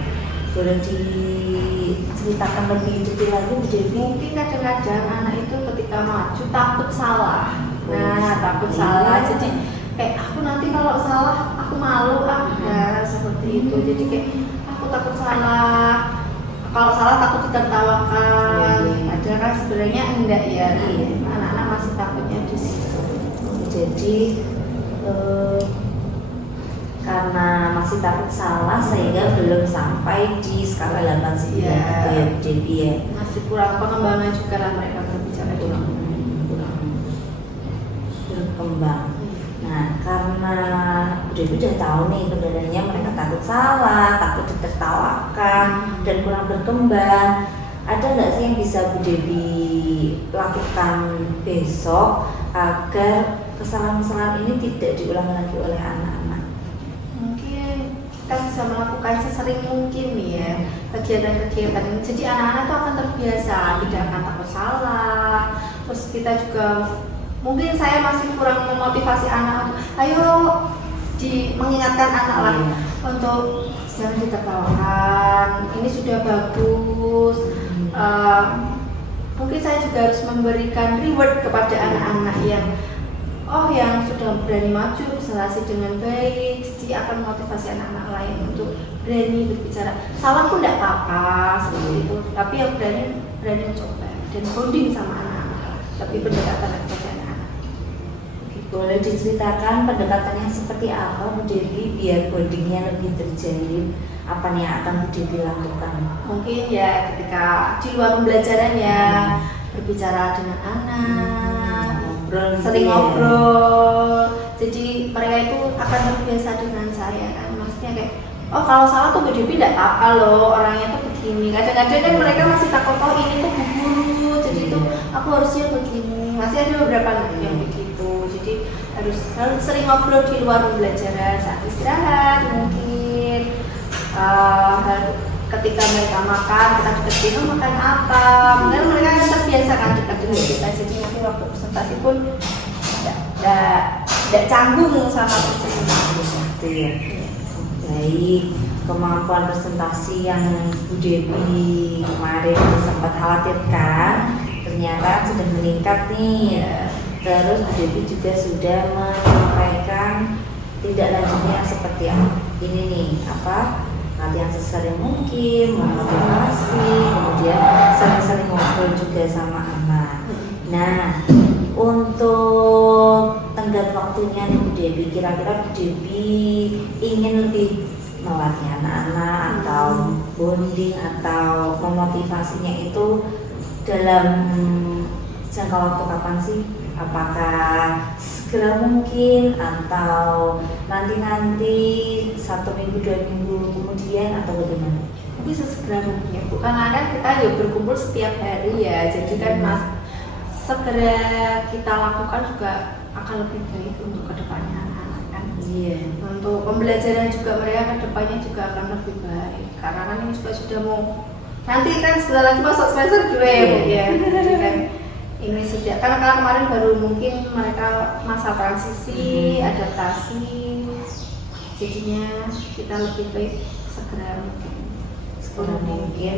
Boleh diceritakan lebih detail lagi Bu Devi? Mungkin kadang-kadang anak itu ketika maju takut salah. Nah, takut salah. Jadi kayak aku nanti kalau salah aku malu nah, seperti itu. Jadi kayak aku takut salah. Kalau salah takut ditertawakan. Padahal sebenarnya enggak ya. Anak-anak masih takutnya di situ. Jadi karena masih takut salah sehingga belum sampai di skala 89 Iya. itu ya Bu Devi ya. Masih kurang pengembangan juga lah mereka berbicara kurang berkembang. Nah, karena Bu Devi udah tahu nih kendalanya mereka takut salah, takut ditertawakan, dan kurang berkembang. Ada nggak sih yang bisa Bu Devi lakukan besok agar kesalahan-kesalahan ini tidak diulang lagi oleh anak-anak? Mungkin kita bisa melakukan sesering mungkin nih ya kegiatan-kegiatan ini. Jadi anak-anak itu akan terbiasa, tidak akan takut salah. Terus kita juga mungkin saya masih kurang memotivasi anak, ayo mengingatkan anak lah untuk jangan ditertawakan, ini sudah bagus. Mungkin saya juga harus memberikan reward kepada anak-anak yang sudah berani maju presentasi dengan baik, jadi akan motivasi anak-anak lain untuk berani berbicara. Salah pun tidak apa-apa seperti itu, tapi yang berani mencoba dan bonding sama anak-anak, lebih pendekatan kepada anak-anak. Boleh diceritakan pendekatannya seperti apa Bu Devi biar bondingnya lebih terjalin? Apa nih yang akan Bu Devi lakukan? Mungkin ya ketika di luar pembelajaran ya berbicara dengan anak, sering ngobrol. Jadi mereka itu akan terbiasa dengan saya kan, maksudnya kayak kalau salah tuh Bu Devi tidak apa-apa loh, orangnya tuh begini. Kadang-kadang kan mereka masih takut, ini tuh Bu Guru, jadi itu aku harusnya begini. Masih ada beberapa anak yang begitu. Jadi harus sering ngobrol di luar pembelajaran, saat istirahat mungkin. Ketika mereka makan, kita deketin makan apa, mungkin mereka kan terbiasa kan dekat dengan kita, jadi nanti waktu presentasi pun tidak canggung sama presentasi Itu ya. Baik, kemampuan presentasi yang Bu Devi kemarin sempat khawatirkan ternyata sudah meningkat nih. Terus Bu Devi juga sudah menyampaikan tidak lanjutnya seperti ini nih, latihan sesering mungkin, memotivasi, kemudian sering-sering ngobrol juga sama anak. Nah, untuk tenggat waktunya nih Bu Devi, kira-kira Bu Devi ingin lebih melatih anak-anak atau bonding atau memotivasinya itu dalam jangka waktu kapan sih? Apakah segera mungkin atau nanti 1 minggu 2 minggu kemudian atau bagaimana? Tapi sesegera mungkin ya Bu, karena kan kita berkumpul setiap hari ya, jadi kan segera kita lakukan juga akan lebih baik untuk kedepannya anak-anak kan. Iya. Untuk pembelajaran juga mereka kedepannya juga akan lebih baik, karena kan ini juga sudah mau nanti kan sebentar lagi masuk semester 2 ya Bu ya. Jadi kan ini sudah, karena kemarin baru mungkin mereka masa transisi, adaptasi, jadinya kita lebih baik segera mungkin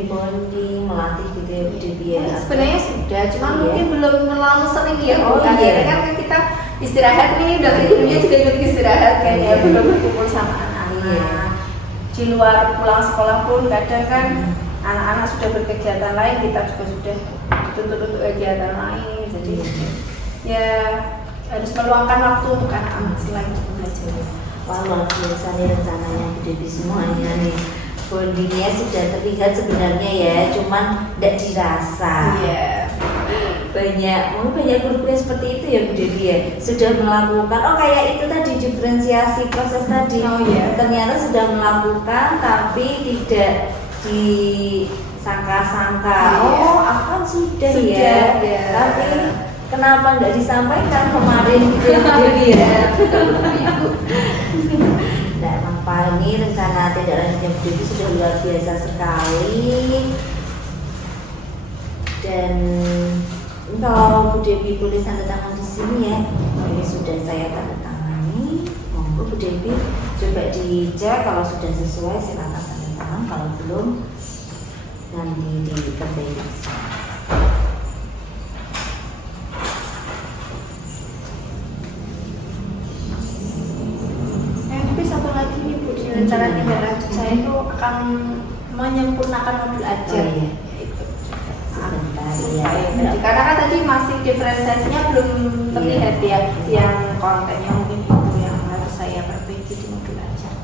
bonding, melatih gitu ya Bu Devi ya. Sebenarnya sudah, cuma mungkin belum terlalu sering ya Bu. Iya. Kan kita istirahat nih, udah gurunya juga ikut istirahat kan ya, belum berkumpul sama anak-anak. Iya. Di luar pulang sekolah pun kadang kan anak-anak sudah berkegiatan lain, kita juga sudah dituntut untuk kegiatan lain. Jadi ya harus meluangkan waktu untuk anak-anak selain untuk belajar. Wah, luar biasa nih rencananya Bu Devi semuanya nih. Bondingnya sudah terlihat sebenarnya ya, cuman tidak dirasa. Iya. Mungkin banyak guru yang seperti itu ya Bu Devi ya, sudah melakukan, oh kayak itu tadi diferensiasi proses tadi. Oh, iya. Ternyata sudah melakukan tapi tidak disangka-sangka. Iya. Oh, akan sudah Sudah, ya. ya. Tapi kenapa nggak disampaikan kemarin gitu ya Bu Devi ya? Nah, emang Pak, ini rencana tidak lanjutnya Bu Devi sudah luar biasa sekali. Dan ini kalau Bu Devi boleh tanda tangan di sini ya, ini sudah saya tanda tangani. Monggo Bu Devi coba dicek, kalau sudah sesuai silakan tanda tangan, kalau belum nanti dikembali. Tapi satu lagi nih Bu, di rencana tindak lanjut saya itu akan menyempurnakan modul ajar. Oh, iya. Itu. Sebentar ya. Karena kan tadi masih diferensiasinya belum terlihat ya, yang kontennya mungkin itu yang harus saya perbaiki di modul ajar.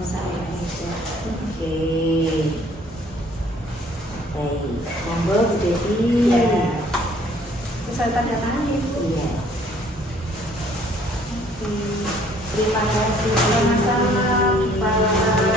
Saya aja. Oke. Baik, monggo Bu Devi. Iya. Terus saya tanda tangan ya Bu. Iya. Terima kasih. Sama-sama, Pak.